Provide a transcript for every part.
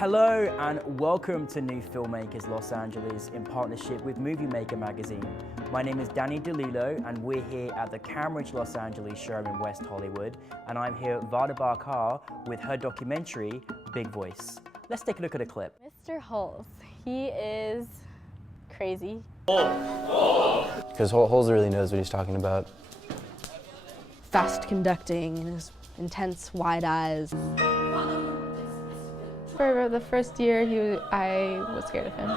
Hello and welcome to New Filmmakers Los Angeles in partnership with Movie Maker magazine. My name is Danny De Lillo and we're here at the Cambridge Los Angeles show in West Hollywood, and I'm here at Varda Bar-Kar with her documentary, Big Voice. Let's take a look at a clip. Mr. Hulse, he is crazy. Because Hulse really knows what he's talking about. Fast conducting and his intense wide eyes. For the first year, I was scared of him.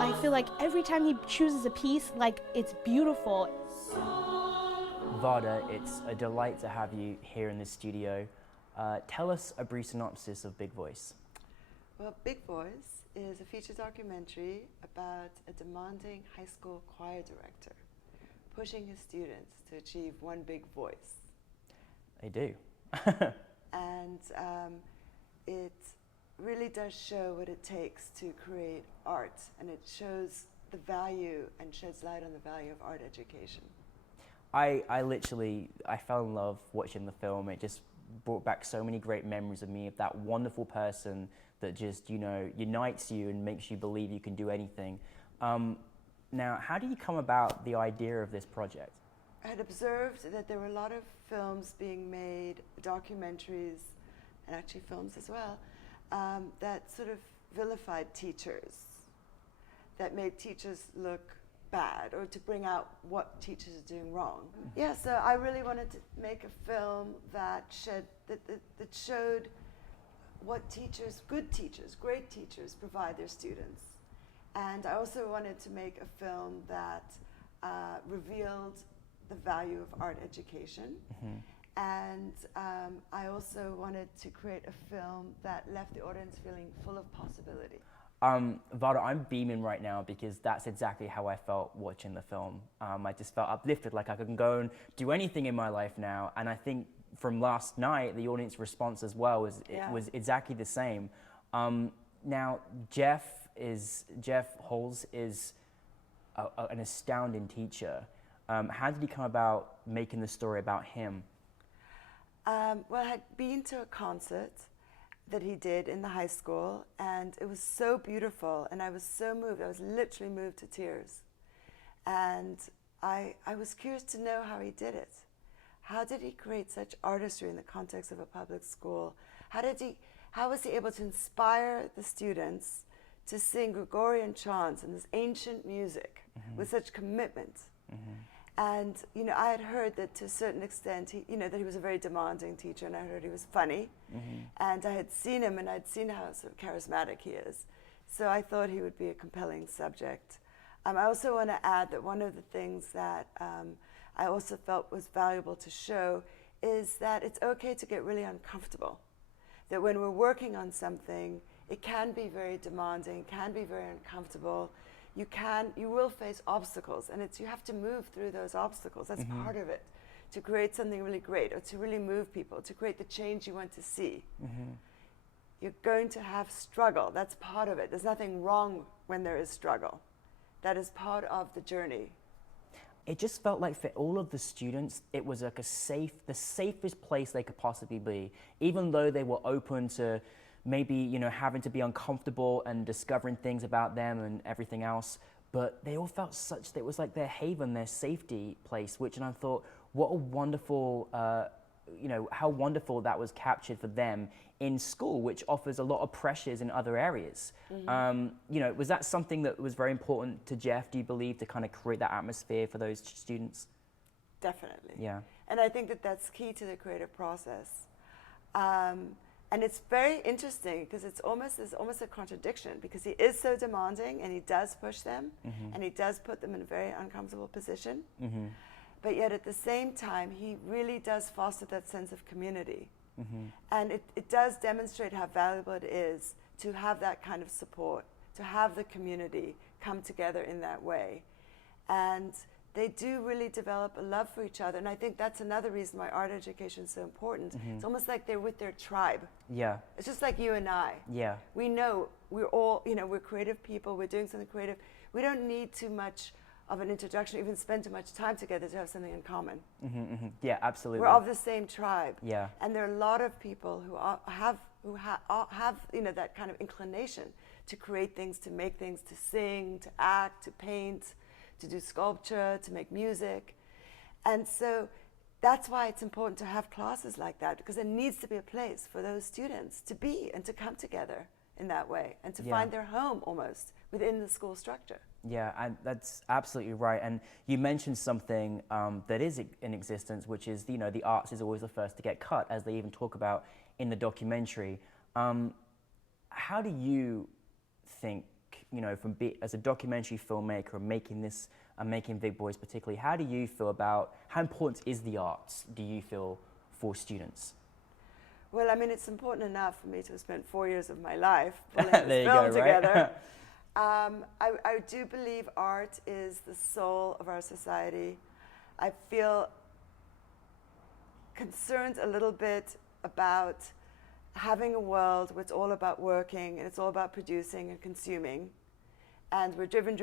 I feel like every time he chooses a piece, like, it's beautiful. Varda, it's a delight to have you here in the studio. Tell us a brief synopsis of Big Voice. Well, Big Voice is a feature documentary about a demanding high school choir director pushing his students to achieve one big voice. They do. And it really does show what it takes to create art, and it shows the value and sheds light on the value of art education. I fell in love watching the film. It just brought back so many great memories of me, of that wonderful person that just, you know, unites you and makes you believe you can do anything. Now, how do you come about the idea of this project? I had observed that there were a lot of films being made, documentaries, and actually films as well, that sort of vilified teachers, that made teachers look bad, or to bring out what teachers are doing wrong. Yeah, so I really wanted to make a film that showed what teachers, good teachers, great teachers, provide their students. And I also wanted to make a film that revealed the value of art education. And I also wanted to create a film that left the audience feeling full of possibility. Varda, I'm beaming right now because that's exactly how I felt watching the film. I just felt uplifted, like I can go and do anything in my life now. And I think from last night, the audience response as well was exactly the same. Now, Jeff Hulse is an astounding teacher. How did he come about making the story about him? Well, I had been to a concert that he did in the high school, and it was so beautiful, and I was so moved. I was literally moved to tears. And I was curious to know how he did it. How did he create such artistry in the context of a public school? How was he able to inspire the students to sing Gregorian chants and this ancient music with such commitment? And, you know, I had heard that to a certain extent, that he was a very demanding teacher, and I heard he was funny. And I had seen him, and I'd seen how sort of charismatic he is. So I thought he would be a compelling subject. I also want to add that one of the things that I also felt was valuable to show is that it's okay to get really uncomfortable. That when we're working on something, it can be very demanding, can be very uncomfortable. You will face obstacles, and you have to move through those obstacles. That's part of it, to create something really great, or to really move people, to create the change you want to see. You're going to have struggle. That's part of it. There's nothing wrong when there is struggle. That is part of the journey. It just felt like for all of the students, it was like the safest place they could possibly be, even though they were open to maybe, you know, having to be uncomfortable and discovering things about them and everything else. But they all felt such that it was like their haven, their safety place, and I thought, what a wonderful, how wonderful that was captured for them in school, which offers a lot of pressures in other areas. Was that something that was very important to Jeff, do you believe, to kind of create that atmosphere for those students? Definitely. Yeah. And I think that that's key to the creative process. And it's very interesting because there's almost a contradiction, because he is so demanding and he does push them and he does put them in a very uncomfortable position. But yet at the same time, he really does foster that sense of community. And it does demonstrate how valuable it is to have that kind of support, to have the community come together in that way. And they do really develop a love for each other. And I think that's another reason why art education is so important. It's almost like they're with their tribe. Yeah. It's just like you and I. Yeah. We know we're all, we're creative people. We're doing something creative. We don't need too much of an introduction, even spend too much time together to have something in common. Yeah, absolutely. We're of the same tribe. Yeah. And there are a lot of people who have you know, that kind of inclination to create things, to make things, to sing, to act, to paint, to do sculpture, to make music. And so that's why it's important to have classes like that, because there needs to be a place for those students to be and to come together in that way and to find their home almost within the school structure. Yeah, and that's absolutely right. And you mentioned something that is in existence, which is, you know, the arts is always the first to get cut, as they even talk about in the documentary. How do you think, you know, as a documentary filmmaker, making this and making Big Boys particularly, how do you feel about, how important is the arts, do you feel, for students? Well, I mean, it's important enough for me to have spent 4 years of my life pulling this you film go, right? together. I do believe art is the soul of our society. I feel concerned a little bit about having a world where it's all about working and it's all about producing and consuming. And we're driven,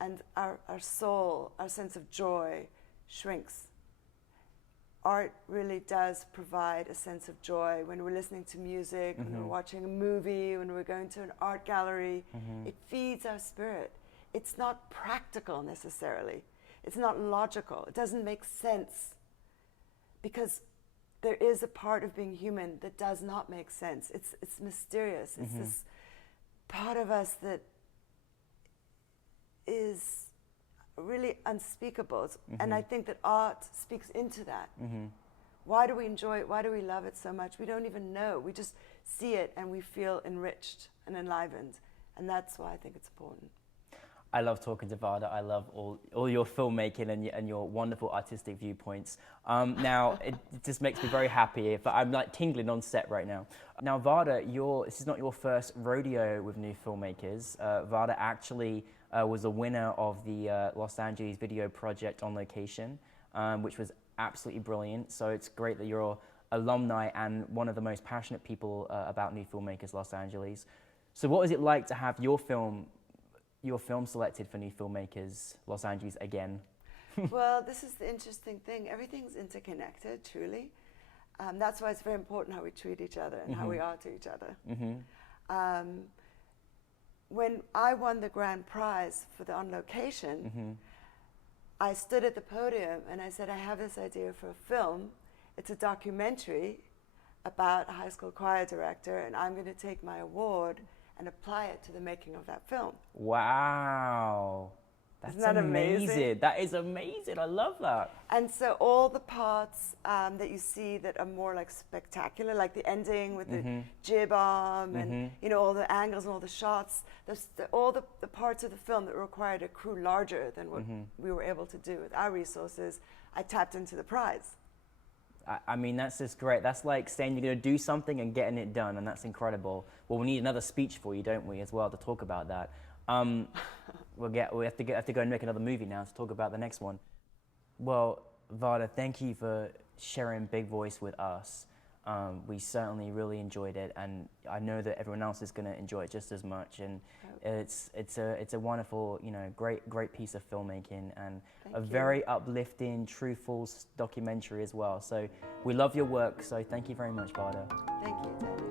and our soul, our sense of joy shrinks. Art really does provide a sense of joy when we're listening to music, when we're watching a movie, when we're going to an art gallery. It feeds our spirit. It's not practical necessarily. It's not logical. It doesn't make sense, because there is a part of being human that does not make sense. It's mysterious. It's this part of us that is really unspeakable. And I think that art speaks into that. Why do we enjoy it? Why do we love it so much? We don't even know. We just see it and we feel enriched and enlivened. And that's why I think it's important. I love talking to Varda. I love all your filmmaking and your wonderful artistic viewpoints. Now, it just makes me very happy. I'm like tingling on set right now. Now, Varda, this is not your first rodeo with New Filmmakers. Varda actually was a winner of the Los Angeles Video Project on Location, which was absolutely brilliant. So it's great that you're alumni and one of the most passionate people about New Filmmakers Los Angeles. So what is it like to have your film selected for New Filmmakers Los Angeles again? Well, this is the interesting thing. Everything's interconnected, truly. That's why it's very important how we treat each other and how we are to each other. When I won the grand prize for the On Location, I stood at the podium and I said, I have this idea for a film. It's a documentary about a high school choir director, and I'm going to take my award and apply it to the making of that film. Wow. That's Isn't that amazing? That is amazing. I love that. And so all the parts that you see that are more like spectacular, like the ending with the jib arm and you know, all the angles and all the shots, all the parts of the film that required a crew larger than what we were able to do with our resources, I tapped into the prize. I mean, that's just great. That's like saying you're going to do something and getting it done, and that's incredible. Well, we need another speech for you, don't we, as well, to talk about that. We have to go and make another movie now to talk about the next one. Well, Varda, thank you for sharing Big Voice with us. We certainly really enjoyed it, and I know that everyone else is going to enjoy it just as much. And it's a wonderful, you know, great piece of filmmaking, and very uplifting, truthful documentary as well. So we love your work. So thank you very much, Varda. Thank you, Danny.